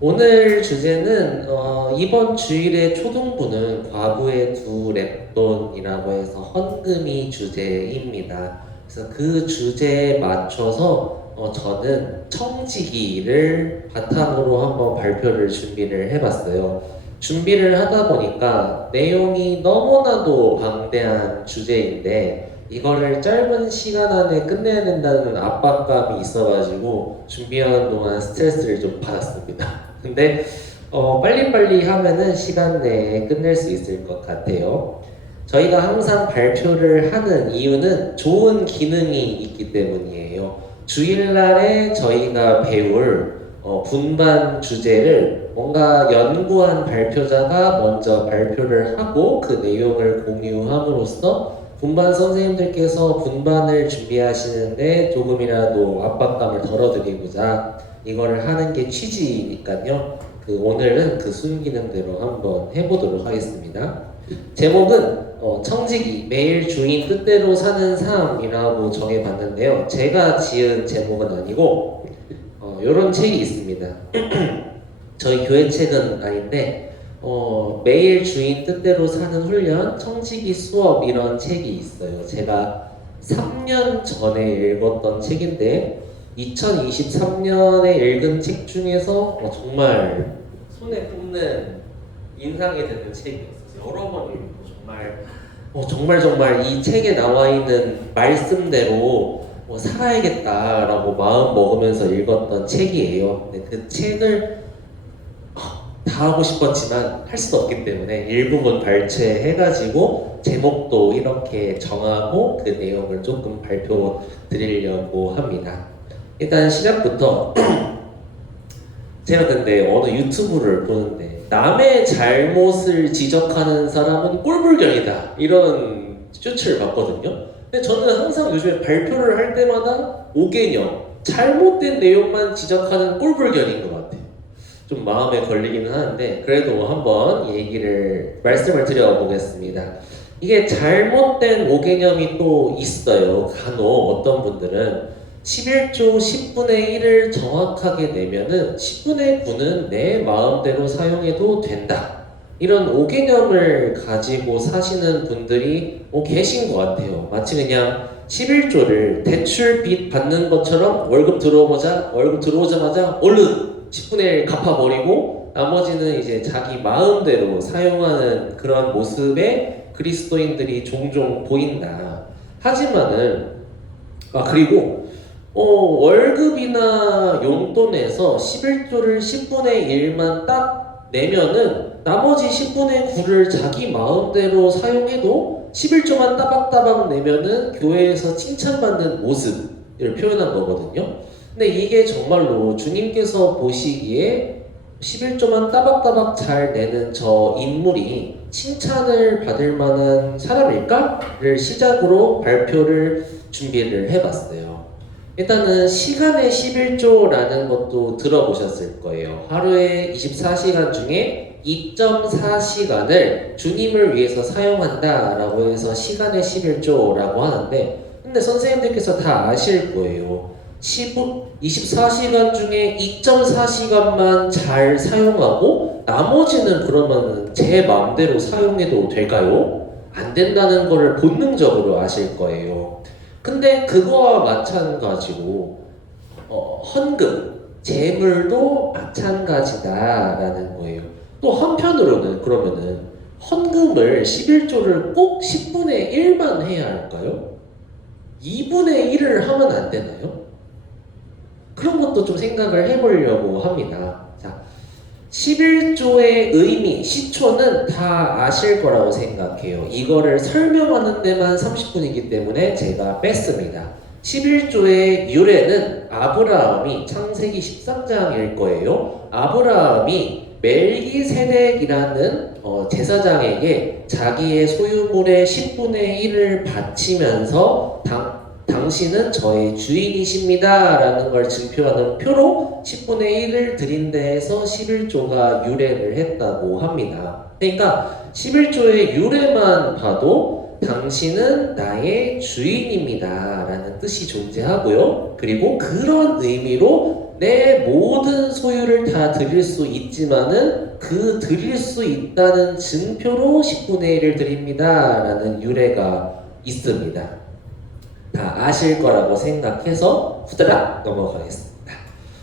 오늘 주제는 이번 주일의 초등부는 과부의 두 랩돈이라고 해서 헌금이 주제입니다. 그래서 그 주제에 맞춰서 저는 청지기를 바탕으로 한번 발표를 준비를 해봤어요. 준비를 하다 보니까 내용이 너무나도 방대한 주제인데 이거를 짧은 시간 안에 끝내야 된다는 압박감이 있어가지고 준비하는 동안 스트레스를 좀 받았습니다. 근데 빨리빨리 하면은 시간 내에 끝낼 수 있을 것 같아요. 저희가 항상 발표를 하는 이유는 좋은 기능이 있기 때문이에요. 주일날에 저희가 배울 분반 주제를 뭔가 연구한 발표자가 먼저 발표를 하고 그 내용을 공유함으로써 분반 선생님들께서 분반을 준비하시는데 조금이라도 압박감을 덜어드리고자 이거를 하는 게 취지니까요. 오늘은 그 순기능대로 한번 해보도록 하겠습니다. 제목은 청지기 매일 주인 뜻대로 사는 삶이라고 정해봤는데요. 제가 지은 제목은 아니고 이런 책이 있습니다. 저희 교회 책은 아닌데 매일 주인 뜻대로 사는 훈련, 청지기 수업 이런 책이 있어요. 제가 3년 전에 읽었던 책인데 2023년에 읽은 책 중에서 정말 손에 꼽는 인상이 드는 책이었어요. 여러 번 읽고 정말 이 책에 나와 있는 말씀대로 살아야겠다라고 마음 먹으면서 읽었던 책이에요. 근데 그 책을 다 하고 싶었지만 할 수도 없기 때문에 일부분 발췌해가지고 제목도 이렇게 정하고 그 내용을 조금 발표 드리려고 합니다. 일단 시작부터 제가 근데 어느 유튜브를 보는데 남의 잘못을 지적하는 사람은 꼴불견이다 이런 쇼츠를 봤거든요. 근데 저는 항상 요즘에 발표를 할 때마다 5개념 잘못된 내용만 지적하는 꼴불견인 것 같아요. 좀 마음에 걸리기는 하는데 그래도 한번 말씀을 드려보겠습니다. 이게 잘못된 5개념이 또 있어요. 간혹 어떤 분들은 11조 10분의 1을 정확하게 내면은 10분의 9는 내 마음대로 사용해도 된다. 이런 5개념을 가지고 사시는 분들이 계신 것 같아요. 마치 그냥 11조를 대출 빚 받는 것처럼 월급 들어오자마자 얼른 10분의 1 갚아버리고 나머지는 이제 자기 마음대로 사용하는 그런 모습에 그리스도인들이 종종 보인다. 하지만은 그리고 월급이나 용돈에서 11조를 10분의 1만 딱 내면은 나머지 10분의 9를 자기 마음대로 사용해도 11조만 따박따박 내면은 교회에서 칭찬받는 모습을 표현한 거거든요. 근데 이게 정말로 주님께서 보시기에 11조만 따박따박 잘 내는 저 인물이 칭찬을 받을 만한 사람일까?를 시작으로 발표를 준비를 해봤어요. 일단은 시간의 11조라는 것도 들어보셨을 거예요. 하루에 24시간 중에 2.4시간을 주님을 위해서 사용한다라고 해서 시간의 11조라고 하는데 근데 선생님들께서 다 아실 거예요. 24시간 중에 2.4시간만 잘 사용하고 나머지는 그러면 제 마음대로 사용해도 될까요? 안 된다는 거를 본능적으로 아실 거예요. 근데 그거와 마찬가지로 헌금, 재물도 마찬가지다라는 거예요. 또 한편으로는 그러면은 헌금을 11조를 꼭 10분의 1만 해야 할까요? 2분의 1을 하면 안 되나요? 그런 것도 좀 생각을 해보려고 합니다. 자, 11조의 의미, 시초는 다 아실 거라고 생각해요. 이거를 설명하는 데만 30분이기 때문에 제가 뺐습니다. 11조의 유래는 아브라함이 창세기 13장일 거예요. 아브라함이 멜기세덱이라는 제사장에게 자기의 소유물의 10분의 1을 바치면서 당신은 저의 주인이십니다 라는 걸 증표하는 표로 10분의 1을 드린 데에서 11조가 유래를 했다고 합니다. 그러니까 11조의 유래만 봐도 당신은 나의 주인입니다 라는 뜻이 존재하고요. 그리고 그런 의미로 내 모든 소유를 다 드릴 수 있지만은 그 드릴 수 있다는 증표로 10분의 1을 드립니다 라는 유래가 있습니다. 다 아실 거라고 생각해서 후다닥 넘어가겠습니다.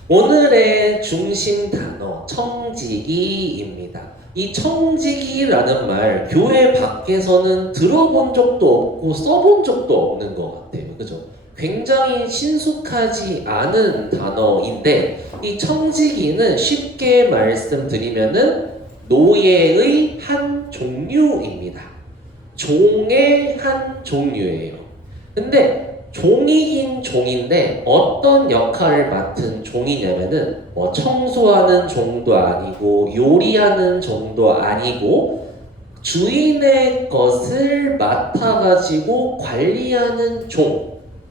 오늘의 중심 단어 청지기입니다. 이 청지기라는 말 교회 밖에서는 들어본 적도 없고 써본 적도 없는 것 같아요. 그죠? 굉장히 친숙하지 않은 단어인데 이 청지기는 쉽게 말씀드리면은 노예의 한 종류입니다. 종의 한 종류예요. 근데 종이긴 종인데 어떤 역할을 맡은 종이냐면은 뭐 청소하는 종도 아니고 요리하는 종도 아니고 주인의 것을 맡아가지고 관리하는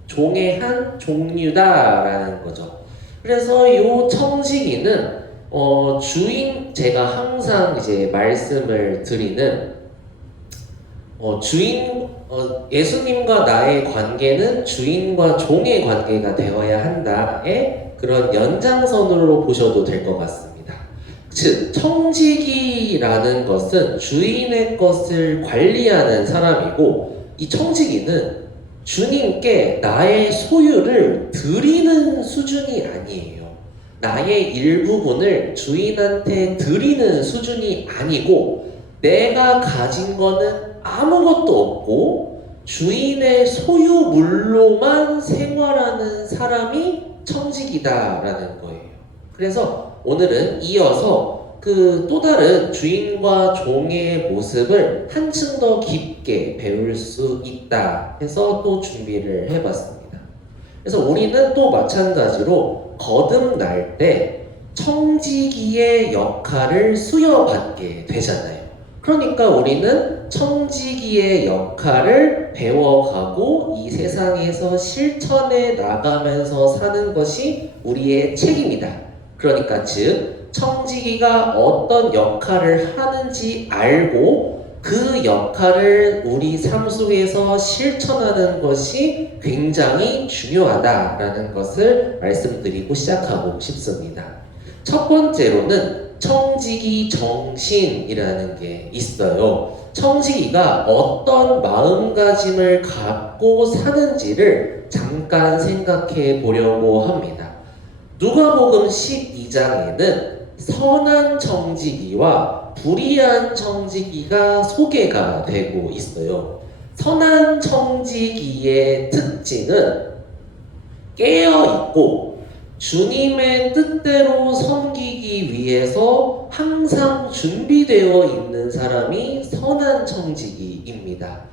종의 한 종류다라는 거죠. 그래서 이 청지기는 제가 항상 이제 말씀을 드리는 예수님과 나의 관계는 주인과 종의 관계가 되어야 한다의 그런 연장선으로 보셔도 될 것 같습니다. 즉, 청지기라는 것은 주인의 것을 관리하는 사람이고, 이 청지기는 주님께 나의 소유를 드리는 수준이 아니에요. 나의 일부분을 주인한테 드리는 수준이 아니고, 내가 가진 거는 아무것도 없고 주인의 소유물로만 생활하는 사람이 청지기다라는 거예요. 그래서 오늘은 이어서 그 또 다른 주인과 종의 모습을 한층 더 깊게 배울 수 있다 해서 또 준비를 해봤습니다. 그래서 우리는 또 마찬가지로 거듭날 때 청지기의 역할을 수여받게 되잖아요. 그러니까 우리는 청지기의 역할을 배워가고 이 세상에서 실천해 나가면서 사는 것이 우리의 책임이다. 그러니까 즉 청지기가 어떤 역할을 하는지 알고 그 역할을 우리 삶 속에서 실천하는 것이 굉장히 중요하다라는 것을 말씀드리고 시작하고 싶습니다. 첫 번째로는 청지기 정신이라는 게 있어요. 청지기가 어떤 마음가짐을 갖고 사는지를 잠깐 생각해 보려고 합니다. 누가복음 12장에는 선한 청지기와 불의한 청지기가 소개가 되고 있어요. 선한 청지기의 특징은 깨어있고 주님의 뜻대로 섬기기 위해서 항상 준비되어 있는 사람이 선한 청지기입니다.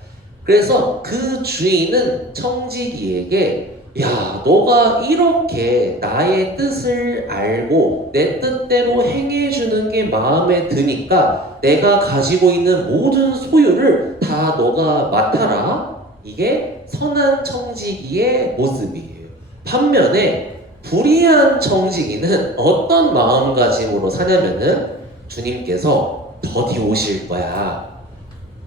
그래서 그 주인은 청지기에게 야, 너가 이렇게 나의 뜻을 알고 내 뜻대로 행해주는 게 마음에 드니까 내가 가지고 있는 모든 소유를 다 너가 맡아라. 이게 선한 청지기의 모습이에요. 반면에 불의한 청지기는 어떤 마음가짐으로 사냐면은 주님께서 더디 오실 거야.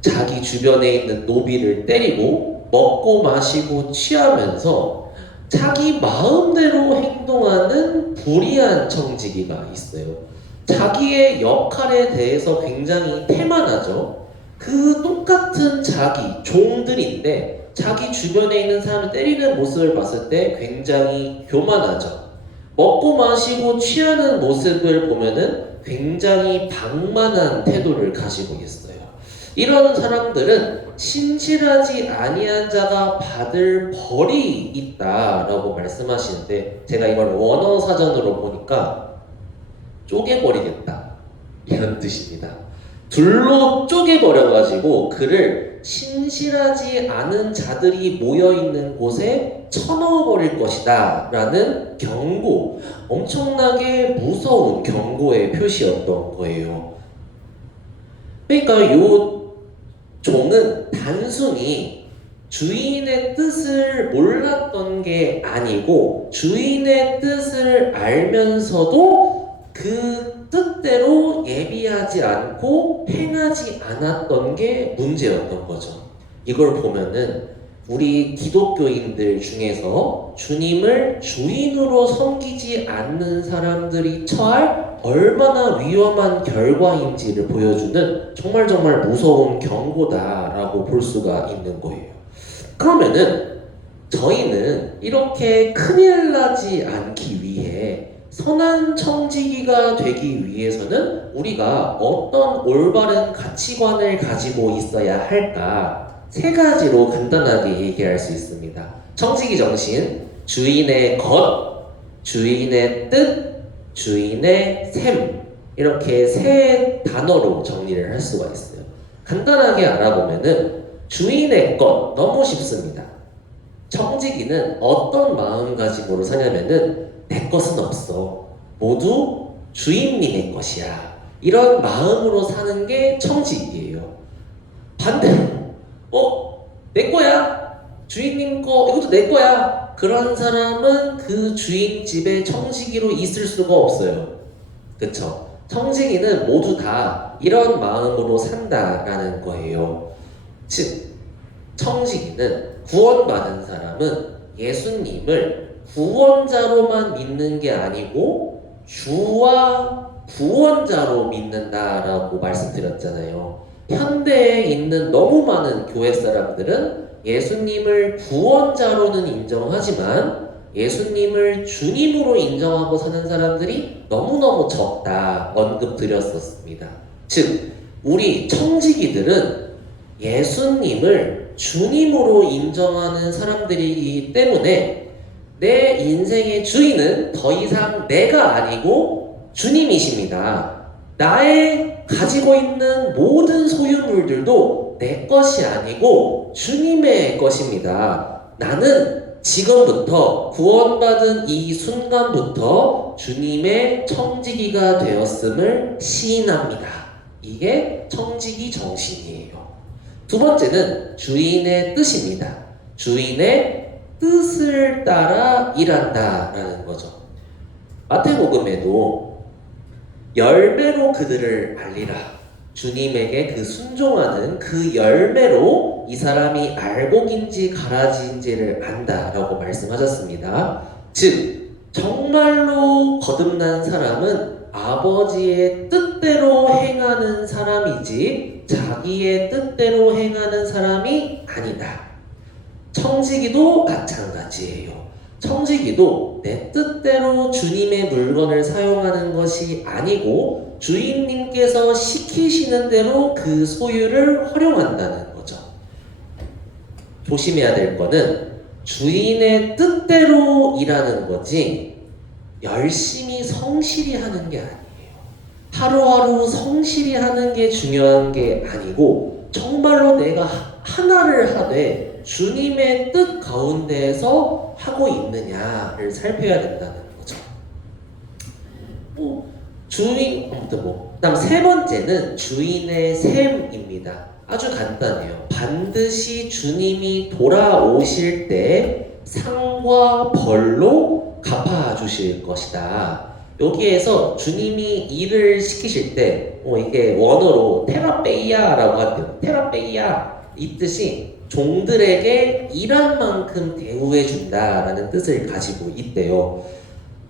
자기 주변에 있는 노비를 때리고 먹고 마시고 취하면서 자기 마음대로 행동하는 불의한 청지기가 있어요. 자기의 역할에 대해서 굉장히 태만하죠. 그 똑같은 자기 종들인데 자기 주변에 있는 사람을 때리는 모습을 봤을 때 굉장히 교만하죠. 먹고 마시고 취하는 모습을 보면은 굉장히 방만한 태도를 가지고 있어요. 이런 사람들은 신실하지 아니한 자가 받을 벌이 있다라고 말씀하시는데 제가 이걸 원어 사전으로 보니까 쪼개버리겠다 이런 뜻입니다. 둘로 쪼개버려가지고 그를 신실하지 않은 자들이 모여있는 곳에 쳐넣어버릴 것이다 라는 경고, 엄청나게 무서운 경고의 표시였던 거예요. 그러니까 요 종은 단순히 주인의 뜻을 몰랐던 게 아니고 주인의 뜻을 알면서도 그 뜻대로 예비하지 않고 행하지 않았던 게 문제였던 거죠. 이걸 보면은 우리 기독교인들 중에서 주님을 주인으로 섬기지 않는 사람들이 처할 얼마나 위험한 결과인지를 보여주는 정말 무서운 경고다라고 볼 수가 있는 거예요. 그러면은 저희는 이렇게 큰일 나지 않기 위해 선한 청지기가 되기 위해서는 우리가 어떤 올바른 가치관을 가지고 있어야 할까? 세 가지로 간단하게 얘기할 수 있습니다. 청지기 정신, 주인의 것, 주인의 뜻, 주인의 셈, 이렇게 세 단어로 정리를 할 수가 있어요. 간단하게 알아보면은 주인의 것, 너무 쉽습니다. 청지기는 어떤 마음가짐으로 사냐면은 내 것은 없어, 모두 주인님의 것이야, 이런 마음으로 사는 게 청지기예요. 반대로 내 거야, 주인님 거 이것도 내 거야, 그런 사람은 그 주인 집에 청지기로 있을 수가 없어요. 그쵸? 청지기는 모두 다 이런 마음으로 산다라는 거예요. 즉 청지기는 구원받은 사람은 예수님을 구원자로만 믿는 게 아니고 주와 구원자로 믿는다라고 말씀드렸잖아요. 현대에 있는 너무 많은 교회 사람들은 예수님을 구원자로는 인정하지만 예수님을 주님으로 인정하고 사는 사람들이 너무너무 적다 언급드렸었습니다. 즉 우리 청지기들은 예수님을 주님으로 인정하는 사람들이기 때문에 내 인생의 주인은 더 이상 내가 아니고 주님이십니다. 나의 가지고 있는 모든 소유물들도 내 것이 아니고 주님의 것입니다. 나는 지금부터 구원받은 이 순간부터 주님의 청지기가 되었음을 시인합니다. 이게 청지기 정신이에요. 두 번째는 주인의 뜻입니다. 주인의 뜻을 따라 일한다라는 거죠. 마태복음에도 열매로 그들을 알리라, 주님에게 그 순종하는 그 열매로 이 사람이 알곡인지 가라지인지를 안다라고 말씀하셨습니다. 즉 정말로 거듭난 사람은 아버지의 뜻대로 행하는 사람이지 자기의 뜻대로 행하는 사람이 아니다. 청지기도 마찬가지예요. 청지기도 내 뜻대로 주님의 물건을 사용하는 것이 아니고 주인님께서 시키시는 대로 그 소유를 활용한다는 거죠. 조심해야 될 거는 주인의 뜻대로 일하는 거지 열심히 성실히 하는 게 아니에요. 하루하루 성실히 하는 게 중요한 게 아니고 정말로 내가 하나를 하되 주님의 뜻 가운데에서 하고 있느냐를 살펴야 된다는 거죠. 그다음 세 번째는 주인의 셈입니다. 아주 간단해요. 반드시 주님이 돌아오실 때 상과 벌로 갚아주실 것이다. 여기에서 주님이 일을 시키실 때 이게 원어로 테라페이아라고 한대요. 테라페이아, 이 뜻이 종들에게 일한 만큼 대우해준다라는 뜻을 가지고 있대요.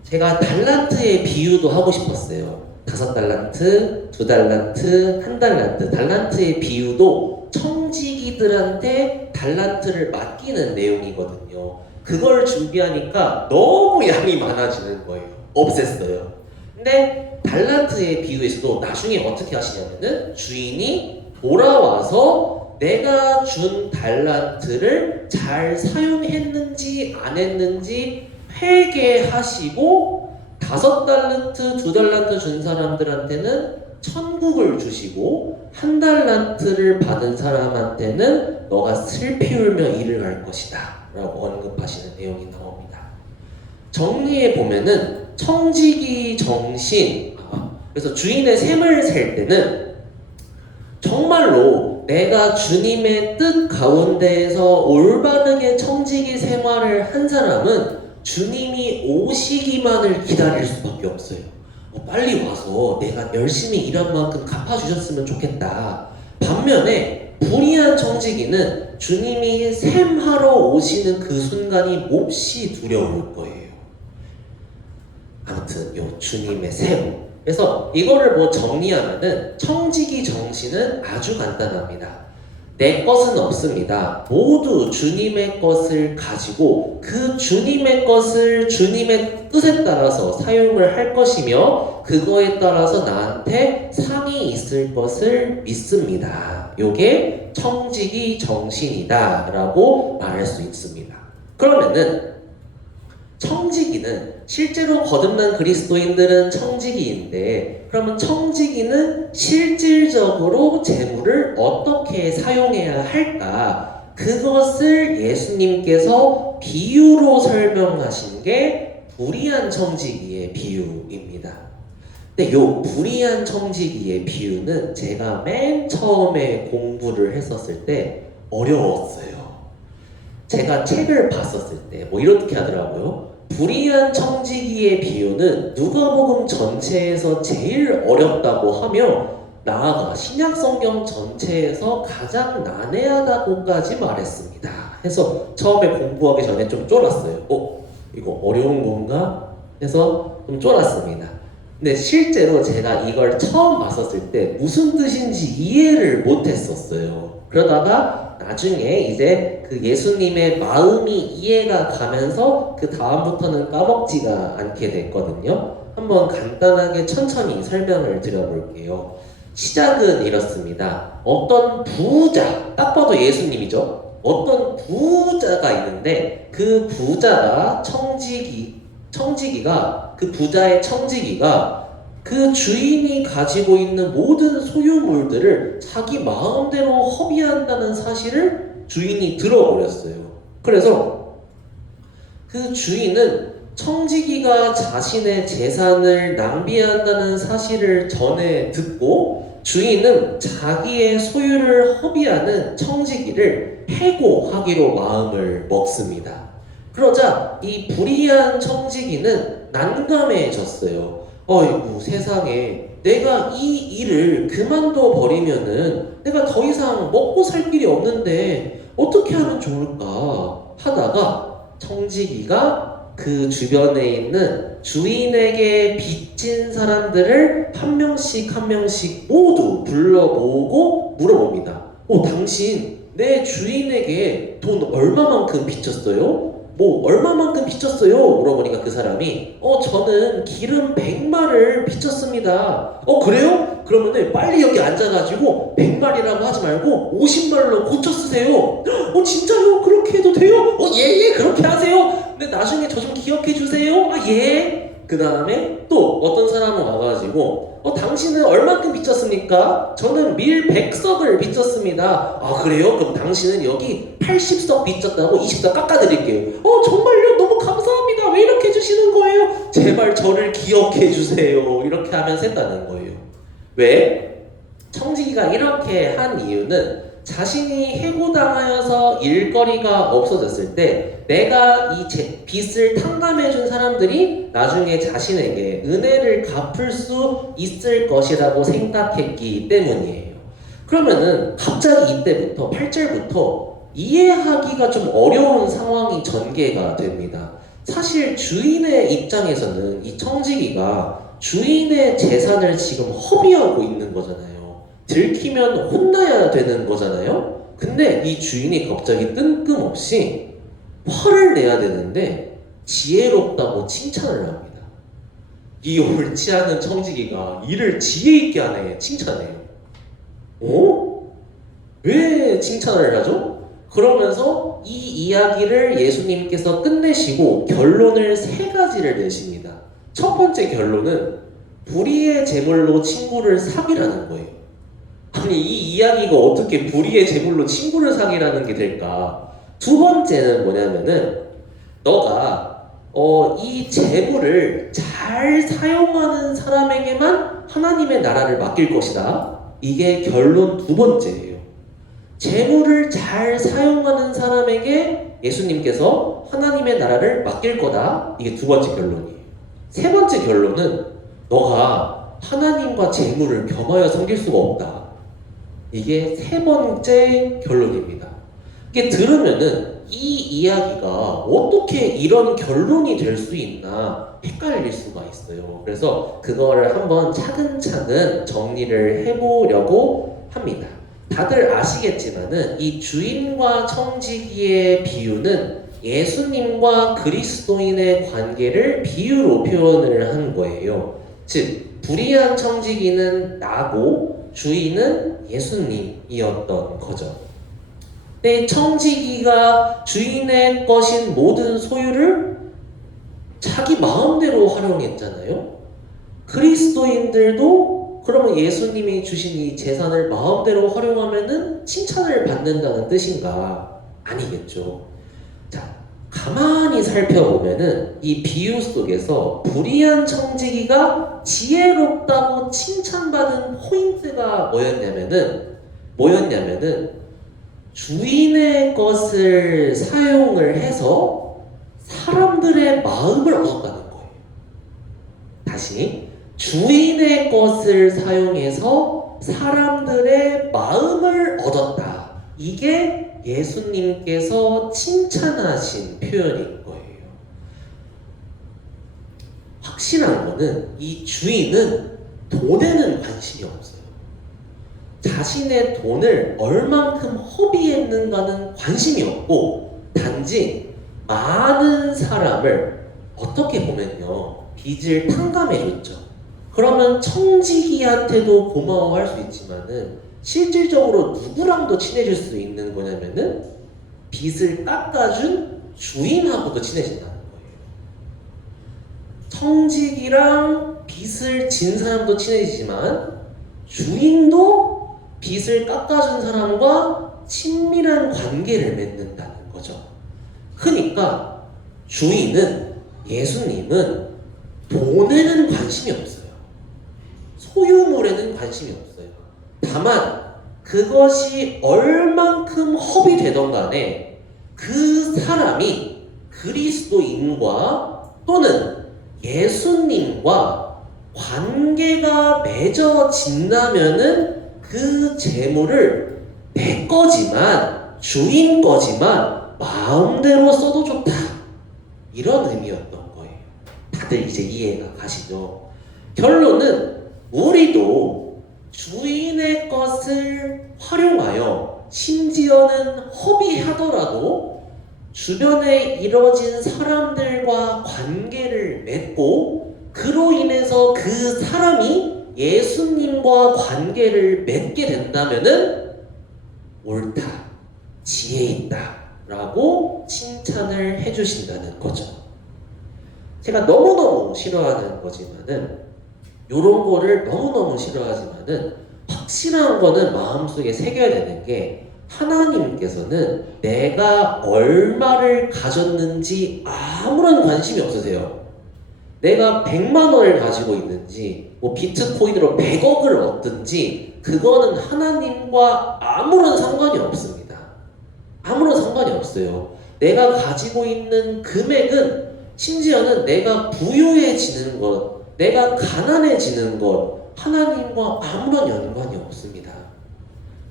제가 달란트의 비유도 하고 싶었어요. 5달란트, 2달란트, 1달란트. 달란트의 비유도 청지기들한테 달란트를 맡기는 내용이거든요. 그걸 준비하니까 너무 양이 많아지는 거예요. 없앴어요. 근데 달란트의 비유에서도 나중에 어떻게 하시냐면은 주인이 돌아와서 내가 준 달란트를 잘 사용했는지 안 했는지 회개하시고 5달란트, 2달란트 준 사람들한테는 천국을 주시고 1달란트를 받은 사람한테는 너가 슬피 울며 일을 할 것이다 라고 언급하시는 내용이 나옵니다. 정리해 보면은 청지기 정신, 그래서 주인의 셈을 셀 때는 정말로 내가 주님의 뜻 가운데에서 올바르게 청지기 생활을 한 사람은 주님이 오시기만을 기다릴 수밖에 없어요. 빨리 와서 내가 열심히 일한 만큼 갚아주셨으면 좋겠다. 반면에 불의한 청지기는 주님이 샘하러 오시는 그 순간이 몹시 두려울 거예요. 아무튼 요 주님의 샘. 그래서 이거를 뭐 정리하면은 청지기 정신은 아주 간단합니다. 내 것은 없습니다. 모두 주님의 것을 가지고 그 주님의 것을 주님의 뜻에 따라서 사용을 할 것이며 그거에 따라서 나한테 상이 있을 것을 믿습니다. 요게 청지기 정신이다 라고 말할 수 있습니다. 그러면은 청지기는 실제로 거듭난 그리스도인들은 청지기인데 그러면 청지기는 실질적으로 재물을 어떻게 사용해야 할까? 그것을 예수님께서 비유로 설명하신 게 불의한 청지기의 비유입니다. 근데 요 불의한 청지기의 비유는 제가 맨 처음에 공부를 했었을 때 어려웠어요. 제가 책을 봤었을 때 뭐 이렇게 하더라고요. 불의한 청지기의 비유는 누가복음 전체에서 제일 어렵다고 하며 나아가 신약성경 전체에서 가장 난해하다고까지 말했습니다. 해서 처음에 공부하기 전에 좀 쫄았어요. 이거 어려운 건가? 해서 좀 쫄았습니다. 근데 실제로 제가 이걸 처음 봤었을 때 무슨 뜻인지 이해를 못했었어요. 그러다가 나중에 이제 그 예수님의 마음이 이해가 가면서 그 다음부터는 까먹지가 않게 됐거든요. 한번 간단하게 천천히 설명을 드려볼게요. 시작은 이렇습니다. 어떤 부자, 딱 봐도 예수님이죠. 어떤 부자가 있는데 그 부자가 청지기가 그 부자의 청지기가 그 주인이 가지고 있는 모든 소유물들을 자기 마음대로 허비한다는 사실을 주인이 들어버렸어요. 그래서 그 주인은 청지기가 자신의 재산을 낭비한다는 사실을 전해 듣고 주인은 자기의 소유를 허비하는 청지기를 해고하기로 마음을 먹습니다. 그러자 이 불의한 청지기는 난감해졌어요. 어이구 세상에 내가 이 일을 그만둬 버리면은 내가 더 이상 먹고 살 길이 없는데 어떻게 하면 좋을까 하다가 청지기가 그 주변에 있는 주인에게 빚진 사람들을 한 명씩 한 명씩 모두 불러모으고 물어봅니다. 당신 내 주인에게 돈 얼마만큼 빚졌어요? 얼마만큼 빚졌어요? 물어보니까 그 사람이 저는 기름 100마를 빚졌습니다. 그래요? 그러면은 빨리 여기 앉아가지고 100마리라고 하지 말고 50말로 고쳐 쓰세요. 진짜요? 그렇게 해도 돼요? 예, 그렇게 하세요. 근데 나중에 저 좀 기억해 주세요. 예. 그 다음에 또 어떤 사람은 와가지고 당신은 얼마큼 빚졌습니까? 저는 밀 100석을 빚졌습니다. 그래요? 그럼 당신은 여기 80석 빚졌다고 20석 깎아드릴게요. 정말요? 너무 감사합니다. 왜 이렇게 해주시는 거예요? 제발 저를 기억해 주세요. 이렇게 하면서 했다는 거예요. 왜? 청지기가 이렇게 한 이유는 자신이 해고당하여서 일거리가 없어졌을 때 내가 이 빚을 탕감해준 사람들이 나중에 자신에게 은혜를 갚을 수 있을 것이라고 생각했기 때문이에요. 그러면은 갑자기 이때부터 8절부터 이해하기가 좀 어려운 상황이 전개가 됩니다. 사실 주인의 입장에서는 이 청지기가 주인의 재산을 지금 허비하고 있는 거잖아요. 들키면 혼나야 되는 거잖아요. 근데 이 주인이 갑자기 뜬금없이 화를 내야 되는데 지혜롭다고 칭찬을 합니다. 이 옳지 않은 청지기가 일을 지혜 있게 하네 칭찬해요. 왜 칭찬을 하죠? 그러면서 이 이야기를 예수님께서 끝내시고 결론을 3가지를 내십니다. 첫 번째 결론은 불의의 재물로 친구를 사귀라는 거예요. 아니 이 이야기가 어떻게 불의의 재물로 친구를 사귀라는 게 될까? 두 번째는 뭐냐면은 너가 이 재물을 잘 사용하는 사람에게만 하나님의 나라를 맡길 것이다. 이게 결론 두 번째예요. 재물을 잘 사용하는 사람에게 예수님께서 하나님의 나라를 맡길 거다. 이게 두 번째 결론이에요. 세 번째 결론은 너가 하나님과 재물을 겸하여 섬길 수가 없다. 이게 세 번째 결론입니다. 이게 들으면은 이 이야기가 어떻게 이런 결론이 될 수 있나 헷갈릴 수가 있어요. 그래서 그거를 한번 차근차근 정리를 해보려고 합니다. 다들 아시겠지만은 이 주인과 청지기의 비유는 예수님과 그리스도인의 관계를 비유로 표현을 한 거예요. 즉, 불의한 청지기는 나고 주인은 예수님이었던 거죠. 네, 청지기가 주인의 것인 모든 소유를 자기 마음대로 활용했잖아요. 그리스도인들도 그러면 예수님이 주신 이 재산을 마음대로 활용하면은 칭찬을 받는다는 뜻인가? 아니겠죠. 자, 가만히 살펴보면은 이 비유 속에서 불의한 청지기가 지혜롭다고 칭찬받은 포인트가 뭐였냐면은 주인의 것을 사용을 해서 사람들의 마음을 얻었다는 거예요. 다시, 주인의 것을 사용해서 사람들의 마음을 얻었다. 이게 예수님께서 칭찬하신 표현인 거예요. 확실한 거는 이 주인은 돈에는 관심이 없어요. 자신의 돈을 얼만큼 허비했는가는 관심이 없고 단지 많은 사람을 어떻게 보면요 빚을 탕감해줬죠. 그러면 청지기한테도 고마워할 수 있지만은 실질적으로 누구랑도 친해질 수 있는 거냐면은 빚을 깎아준 주인하고도 친해진다는 거예요. 청지기랑 빚을 진 사람도 친해지지만 주인도 빚을 깎아준 사람과 친밀한 관계를 맺는다는 거죠. 그러니까 주인은, 예수님은 돈에는 관심이 없어요. 소유물에는 관심이 없어요. 다만 그것이 얼만큼 허비되던 간에 그 사람이 그리스도인과 또는 예수님과 관계가 맺어진다면은 그 재물을 내 거지만, 주인 거지만 마음대로 써도 좋다. 이런 의미였던 거예요. 다들 이제 이해가 가시죠? 결론은 우리도 주인의 것을 활용하여 심지어는 허비하더라도 주변에 이뤄진 사람들과 관계를 맺고 그로 인해서 그 사람이 예수님과 관계를 맺게 된다면은 옳다, 지혜 있다 라고 칭찬을 해주신다는 거죠. 제가 너무너무 싫어하는 거지만은 요런 거를 너무너무 싫어하지만은 확실한 거는 마음속에 새겨야 되는 게 하나님께서는 내가 얼마를 가졌는지 아무런 관심이 없으세요. 내가 100만 원을 가지고 있는지 뭐 비트코인으로 100억을 얻든지 그거는 하나님과 아무런 상관이 없습니다. 아무런 상관이 없어요. 내가 가지고 있는 금액은 심지어는 내가 부유해지는 것, 내가 가난해지는 것, 하나님과 아무런 연관이 없습니다.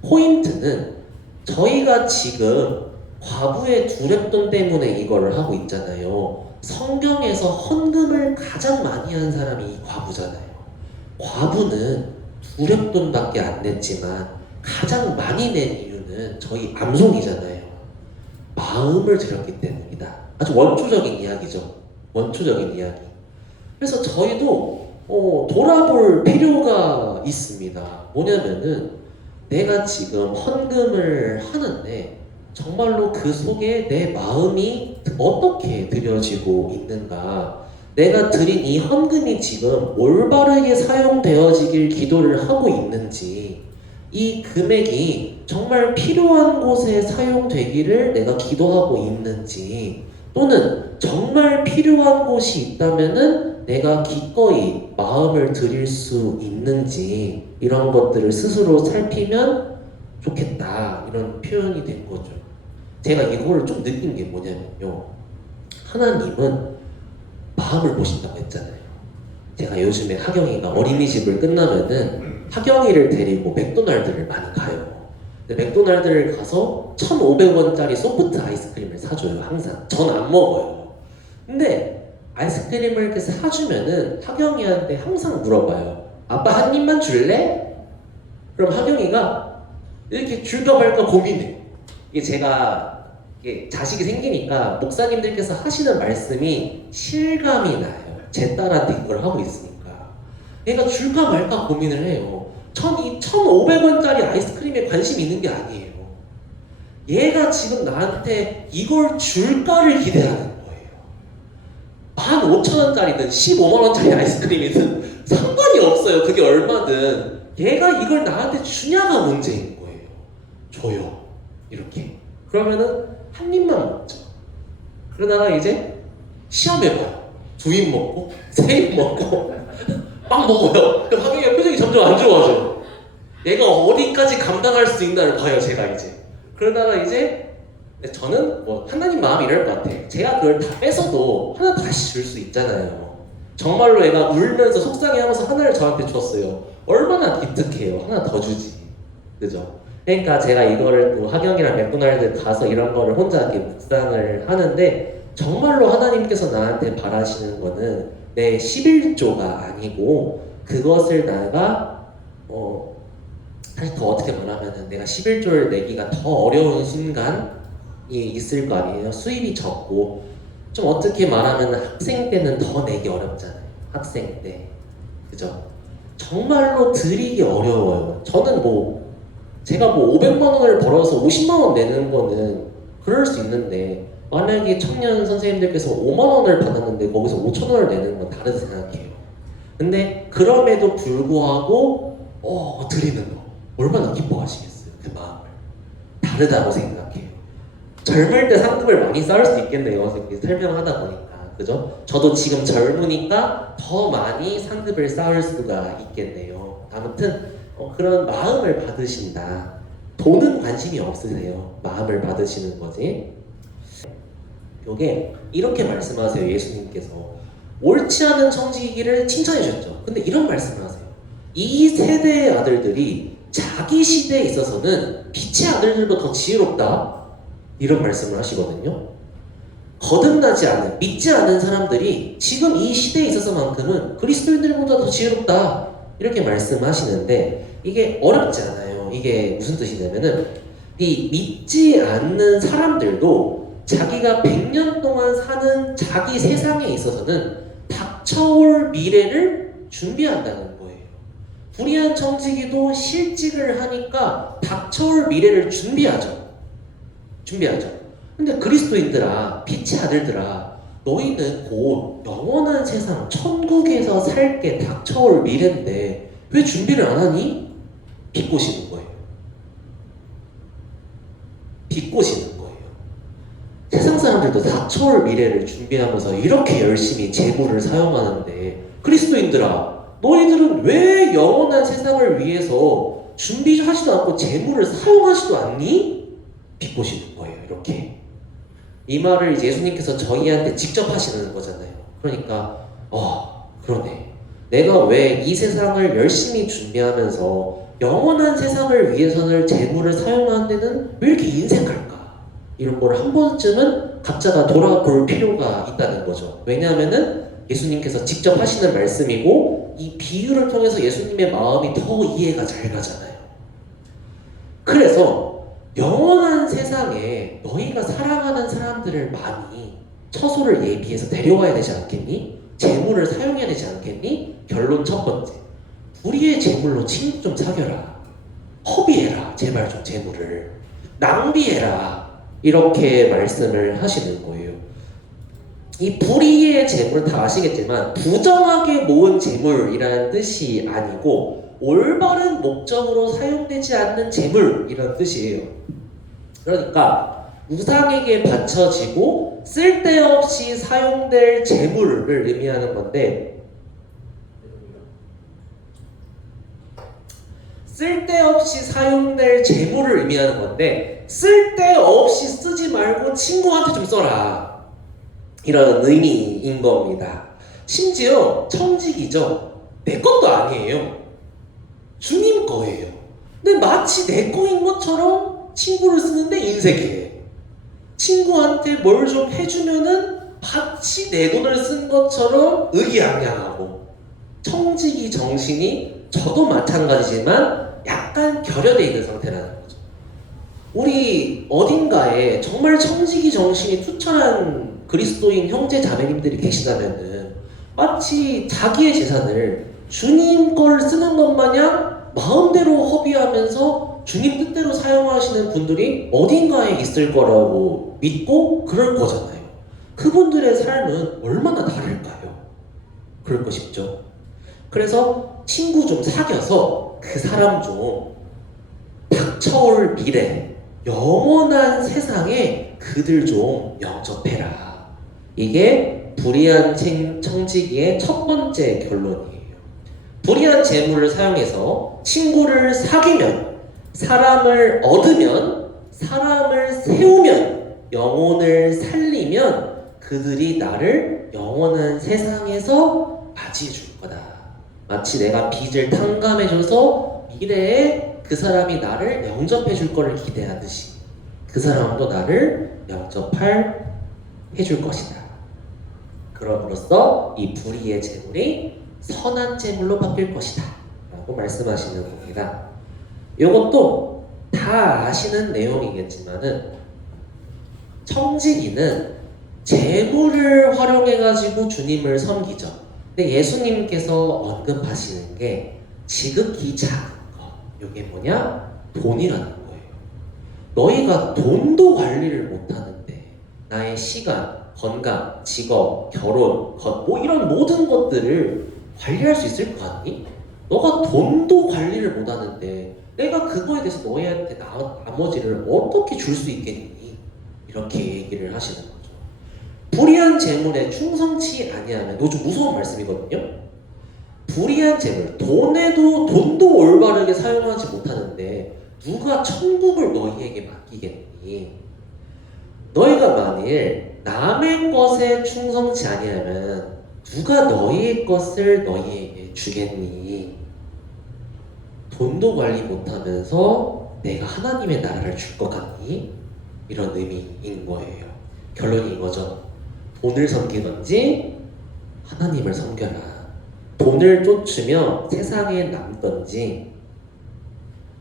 포인트는 저희가 지금 과부의 두렵돈 때문에 이거를 하고 있잖아요. 성경에서 헌금을 가장 많이 한 사람이 이 과부잖아요. 과부는 두렵돈밖에 안 냈지만 가장 많이 낸 이유는 저희 암송이잖아요. 마음을 드렸기 때문이다. 아주 원초적인 이야기죠. 원초적인 이야기. 그래서 저희도 돌아볼 필요가 있습니다. 뭐냐면은 내가 지금 헌금을 하는데 정말로 그 속에 내 마음이 어떻게 드려지고 있는가, 내가 드린 이 헌금이 지금 올바르게 사용되어지길 기도를 하고 있는지, 이 금액이 정말 필요한 곳에 사용되기를 내가 기도하고 있는지, 또는 정말 필요한 곳이 있다면은 내가 기꺼이 마음을 드릴 수 있는지, 이런 것들을 스스로 살피면 좋겠다, 이런 표현이 된 거죠. 제가 이거를 좀 느낀 게 뭐냐면요, 하나님은 마음을 보신다고 했잖아요. 제가 요즘에 하경이가 어린이집을 끝나면은 하경이를 데리고 맥도날드를 많이 가요. 근데 맥도날드를 가서 1,500원짜리 소프트 아이스크림을 사줘요. 항상. 전 안 먹어요. 근데 아이스크림을 이렇게 사주면은 하경이한테 항상 물어봐요. 아빠 한 입만 줄래? 그럼 하경이가 이렇게 줄까 말까 고민해. 이게 제가 이게 자식이 생기니까 목사님들께서 하시는 말씀이 실감이 나요. 제 딸한테 이걸 하고 있으니까. 얘가 줄까 말까 고민을 해요. 1,500원짜리 아이스크림에 관심이 있는 게 아니에요. 얘가 지금 나한테 이걸 줄까를 기대하는 거예요. 15,000원짜리든 15만원짜리 아이스크림이든 상관이 없어요. 그게 얼마든. 얘가 이걸 나한테 주냐가 문제인 거예요. 줘요. 이렇게. 그러면은 한 입만 먹죠. 그러다가 이제 시험해봐요. 2입 먹고 3입 먹고 막 먹어요. 그럼 하경이가 표정이 점점 안 좋아져요. 얘가 어디까지 감당할 수 있나를 봐요. 제가 이제. 그러다가 이제 저는 뭐 하나님 마음이 이럴 것 같아. 제가 그걸 다 뺏어도 하나 다시 줄 수 있잖아요. 정말로 얘가 울면서 속상해하면서 하나를 저한테 줬어요. 얼마나 기특해요. 하나 더 주지. 그죠? 그러니까 제가 이거를 또 하경이랑 맥도날드 가서 이런 거를 혼자 이렇게 묵상을 하는데 정말로 하나님께서 나한테 바라시는 거는 내 11조가 아니고 그것을 내가 사실 더 어떻게 말하면은 내가 11조를 내기가 더 어려운 순간이 있을 거 아니에요. 수입이 적고 좀 어떻게 말하면 학생 때는 더 내기 어렵잖아요. 학생 때. 그죠? 정말로 드리기 어려워요. 저는 제가 500만 원을 벌어서 50만 원 내는 거는 그럴 수 있는데 만약에 청년 선생님들께서 5만 원을 받았는데 거기서 5천 원을 내는 건 다르다 생각해요. 근데 그럼에도 불구하고 드리는 거 얼마나 기뻐하시겠어요. 그 마음을. 다르다고 생각해요. 젊을 때 상급을 많이 쌓을 수 있겠네요. 설명하다 보니까. 그죠? 저도 지금 젊으니까 더 많이 상급을 쌓을 수가 있겠네요. 아무튼 그런 마음을 받으신다. 돈은 관심이 없으세요. 마음을 받으시는 거지. 요게 이렇게 말씀하세요. 예수님께서 옳지 않은 청지기를 칭찬해 주셨죠. 근데 이런 말씀을 하세요. 이 세대의 아들들이 자기 시대에 있어서는 빛의 아들들보다 더 지혜롭다. 이런 말씀을 하시거든요. 거듭나지 않은, 믿지 않은 사람들이 지금 이 시대에 있어서만큼은 그리스도인들보다 더 지혜롭다. 이렇게 말씀하시는데 이게 어렵지 않아요. 이게 무슨 뜻이냐면은 이 믿지 않는 사람들도 자기가 100년 동안 사는 자기 세상에 있어서는 닥쳐올 미래를 준비한다는 거예요. 불의한 청지기도 실직을 하니까 닥쳐올 미래를 준비하죠. 근데 그리스도인들아, 빛의 아들들아, 너희는 곧 영원한 세상 천국에서 살게 닥쳐올 미래인데 왜 준비를 안 하니? 비꼬시는 거예요. 비꼬시는 거예요. 세상 사람들도 닥쳐올 미래를 준비하면서 이렇게 열심히 재물을 사용하는데 그리스도인들아, 너희들은 왜 영원한 세상을 위해서 준비하지도 않고 재물을 사용하지도 않니? 비꼬시는 거예요. 이렇게. 이 말을 이제 예수님께서 저희한테 직접 하시는 거잖아요. 그러니까 그러네. 내가 왜 이 세상을 열심히 준비하면서 영원한 세상을 위해서는 재물을 사용하는 데는 왜 이렇게 인색할까? 이런 걸 한 번쯤은 각자가 돌아볼 필요가 있다는 거죠. 왜냐하면은 예수님께서 직접 하시는 말씀이고 이 비유를 통해서 예수님의 마음이 더 이해가 잘 가잖아요. 그래서 영원한 세상에 너희가 사랑하는 사람들을 많이 처소를 예비해서 데려와야 되지 않겠니? 재물을 사용해야 되지 않겠니? 결론 첫 번째. 불의의 재물로 친구 좀 사겨라. 허비해라. 제발 좀 재물을. 낭비해라. 이렇게 말씀을 하시는 거예요. 이 불의의 재물은 다 아시겠지만 부정하게 모은 재물이라는 뜻이 아니고 올바른 목적으로 사용되지 않는 재물이라는 뜻이에요. 그러니까 우상에게 바쳐지고 쓸데없이 사용될 재물을 의미하는 건데 쓸데없이 사용될 재물을 의미하는 건데 쓸데없이 쓰지 말고 친구한테 좀 써라. 이런 의미인 겁니다. 심지어 청직이죠. 내 것도 아니에요. 중요한 거예요. 근데 마치 내 거인 것처럼 친구를 쓰는데 인색해. 친구한테 뭘 좀 해주면은 마치 내 돈을 쓴 것처럼 의기양양하고, 청지기 정신이 저도 마찬가지지만 약간 결여되어 있는 상태라는 거죠. 우리 어딘가에 정말 청지기 정신이 투철한 그리스도인 형제 자매님들이 계시다면은 마치 자기의 재산을 주님 걸 쓰는 것 마냥 마음대로 허비하면서 주님 뜻대로 사용하시는 분들이 어딘가에 있을 거라고 믿고 그럴 거잖아요. 그분들의 삶은 얼마나 다를까요? 그럴 거 싶죠. 그래서 친구 좀 사귀어서 그 사람 좀 닥쳐올 미래, 영원한 세상에 그들 좀 영접해라. 이게 불의한 청지기의 첫 번째 결론이에요. 불의한 재물을 사용해서 친구를 사귀면, 사람을 얻으면, 사람을 세우면, 영혼을 살리면 그들이 나를 영원한 세상에서 맞이해 줄 거다. 마치 내가 빚을 탕감해줘서 미래에 그 사람이 나를 영접해 줄 거를 기대하듯이 그 사람도 나를 영접해 줄 것이다. 그럼으로써 이 불의의 재물이 선한 재물로 바뀔 것이다 라고 말씀하시는 겁니다. 이것도 다 아시는 내용이겠지만은 청지기는 재물을 활용해가지고 주님을 섬기죠. 근데 예수님께서 언급하시는 게 지극히 작은 것, 이게 뭐냐? 돈이라는 거예요. 너희가 돈도 관리를 못하는데 나의 시간, 건강, 직업, 결혼, 뭐 이런 모든 것들을 관리할 수 있을 것 같니? 너가 돈도 관리를 못하는데 내가 그거에 대해서 너희한테 나머지를 어떻게 줄 수 있겠니? 이렇게 얘기를 하시는 거죠. 불의한 재물에 충성치 아니하면, 이거 좀 무서운 말씀이거든요. 불의한 재물, 돈도 올바르게 사용하지 못하는데 누가 천국을 너희에게 맡기겠니? 너희가 만일 남의 것에 충성치 아니하면 누가 너희의 것을 너희에게 주겠니? 돈도 관리 못하면서 내가 하나님의 나라를 줄 것 같니? 이런 의미인 거예요. 결론이 이거죠. 돈을 섬기든지 하나님을 섬겨라. 돈을 쫓으며 세상에 남든지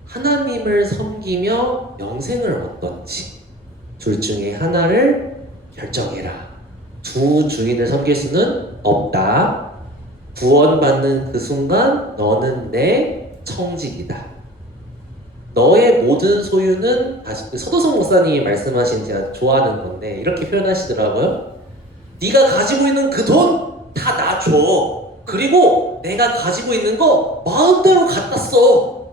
하나님을 섬기며 영생을 얻든지 둘 중에 하나를 결정해라. 두 주인을 섬길 수는 없다. 구원받는 그 순간 너는 내 청직이다. 너의 모든 소유는, 서도성 목사님이 말씀하신 제가 좋아하는 건데 이렇게 표현하시더라고요. 네가 가지고 있는 그 돈 다 나 줘. 그리고 내가 가지고 있는 거 마음대로 갖다 써.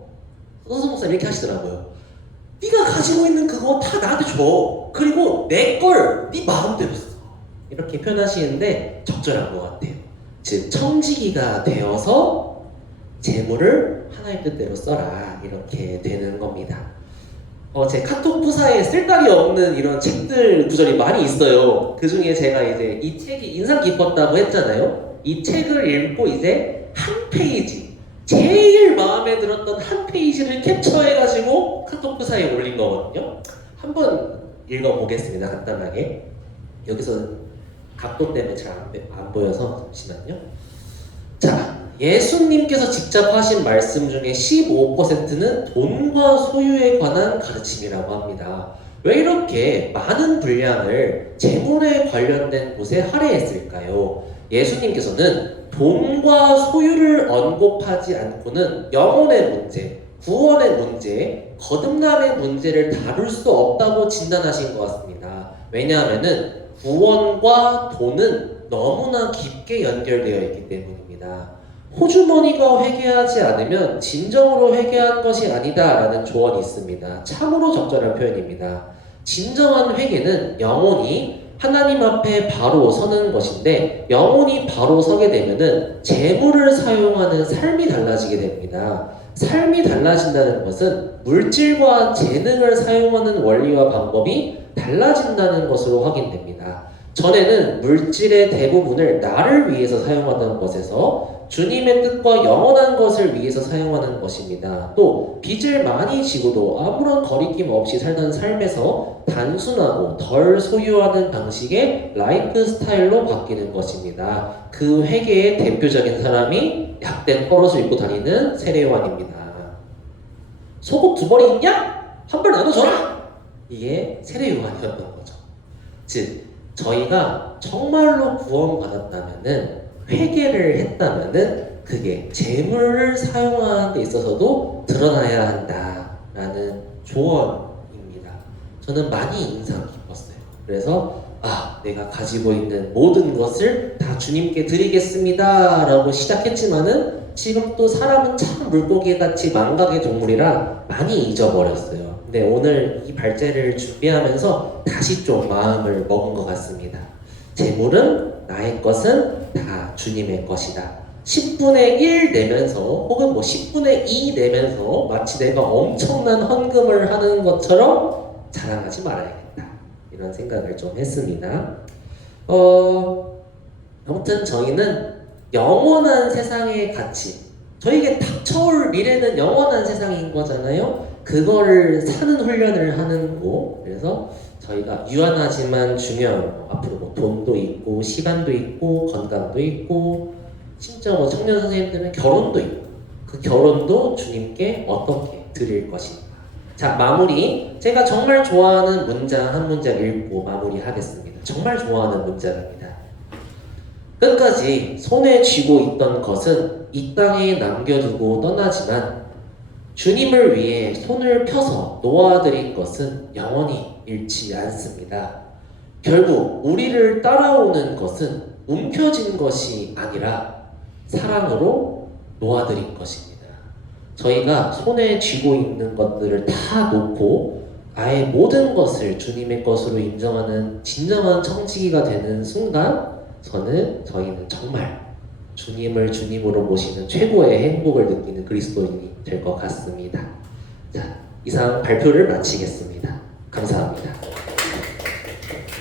서도성 목사님 이렇게 하시더라고요. 네가 가지고 있는 그거 다 나한테 줘. 그리고 내 걸 네 마음대로 써. 이렇게 표현하시는데 적절한 것 같아요. 즉 청지기가 되어서 재물을 하나의 뜻대로 써라, 이렇게 되는 겁니다. 제 카톡 부사에 쓸데기 없는 이런 책들 구절이 많이 있어요. 그 중에 제가 이제 이 책이 인상 깊었다고 했잖아요. 이 책을 읽고 이제 한 페이지, 제일 마음에 들었던 한 페이지를 캡처해가지고 카톡 부사에 올린 거거든요. 한번 읽어보겠습니다. 간단하게. 여기서 각도 때문에 잘 안 보여서 잠시만요. 자, 예수님께서 직접 하신 말씀 중에 15%는 돈과 소유에 관한 가르침이라고 합니다. 왜 이렇게 많은 분량을 재물에 관련된 곳에 할애했을까요? 예수님께서는 돈과 소유를 언급하지 않고는 영혼의 문제, 구원의 문제, 거듭남의 문제를 다룰 수 없다고 진단하신 것 같습니다. 왜냐하면은 구원과 돈은 너무나 깊게 연결되어 있기 때문입니다. 호주머니가 회개하지 않으면 진정으로 회개한 것이 아니다 라는 조언이 있습니다. 참으로 적절한 표현입니다. 진정한 회개는 영혼이 하나님 앞에 바로 서는 것인데, 영혼이 바로 서게 되면은 재물을 사용하는 삶이 달라지게 됩니다. 삶이 달라진다는 것은 물질과 재능을 사용하는 원리와 방법이 달라진다는 것으로 확인됩니다. 전에는 물질의 대부분을 나를 위해서 사용하던 것에서 주님의 뜻과 영원한 것을 위해서 사용하는 것입니다. 또 빚을 많이 지고도 아무런 거리낌 없이 살던 삶에서 단순하고 덜 소유하는 방식의 라이프 스타일로 바뀌는 것입니다. 그 회개의 대표적인 사람이 약된 털옷을 입고 다니는 세례요한입니다. 속옷 두 벌이 있냐? 한 벌 나눠줘라! 이게 세례요한이었던 거죠. 즉 저희가 정말로 구원받았다면은, 회개를 했다면은 그게 재물을 사용하는 데 있어서도 드러나야 한다라는 조언입니다. 저는 많이 인상 깊었어요. 그래서 내가 가지고 있는 모든 것을 다 주님께 드리겠습니다 라고 시작했지만은 지금 또 사람은 참 물고기같이 망각의 동물이라 많이 잊어버렸어요. 근데 오늘 이 발제를 준비하면서 다시 좀 마음을 먹은 것 같습니다. 재물은 나의 것은 다 주님의 것이다. 10분의 1 내면서 혹은 10분의 2 내면서 마치 내가 엄청난 헌금을 하는 것처럼 자랑하지 말아야겠다. 이런 생각을 좀 했습니다. 아무튼 저희는 영원한 세상의 가치, 저에게 닥쳐올 미래는 영원한 세상인 거잖아요. 그거를 사는 훈련을 하는 거. 그래서 저희가 유한하지만 중요한 앞으로 돈도 있고 시간도 있고 건강도 있고 심지어 청년 선생님들은 결혼도 있고 그 결혼도 주님께 어떻게 드릴 것인가. 자, 마무리. 제가 정말 좋아하는 문장 한 문장 읽고 마무리하겠습니다. 정말 좋아하는 문장입니다. 끝까지 손에 쥐고 있던 것은 이 땅에 남겨두고 떠나지만 주님을 위해 손을 펴서 놓아드린 것은 영원히 잃지 않습니다. 결국 우리를 따라오는 것은 움켜진 것이 아니라 사랑으로 놓아드린 것입니다. 저희가 손에 쥐고 있는 것들을 다 놓고 아예 모든 것을 주님의 것으로 인정하는 진정한 청지기가 되는 순간 저희는 정말 주님을 주님으로 모시는 최고의 행복을 느끼는 그리스도인이 될 것 같습니다. 자, 이상 발표를 마치겠습니다. 감사합니다.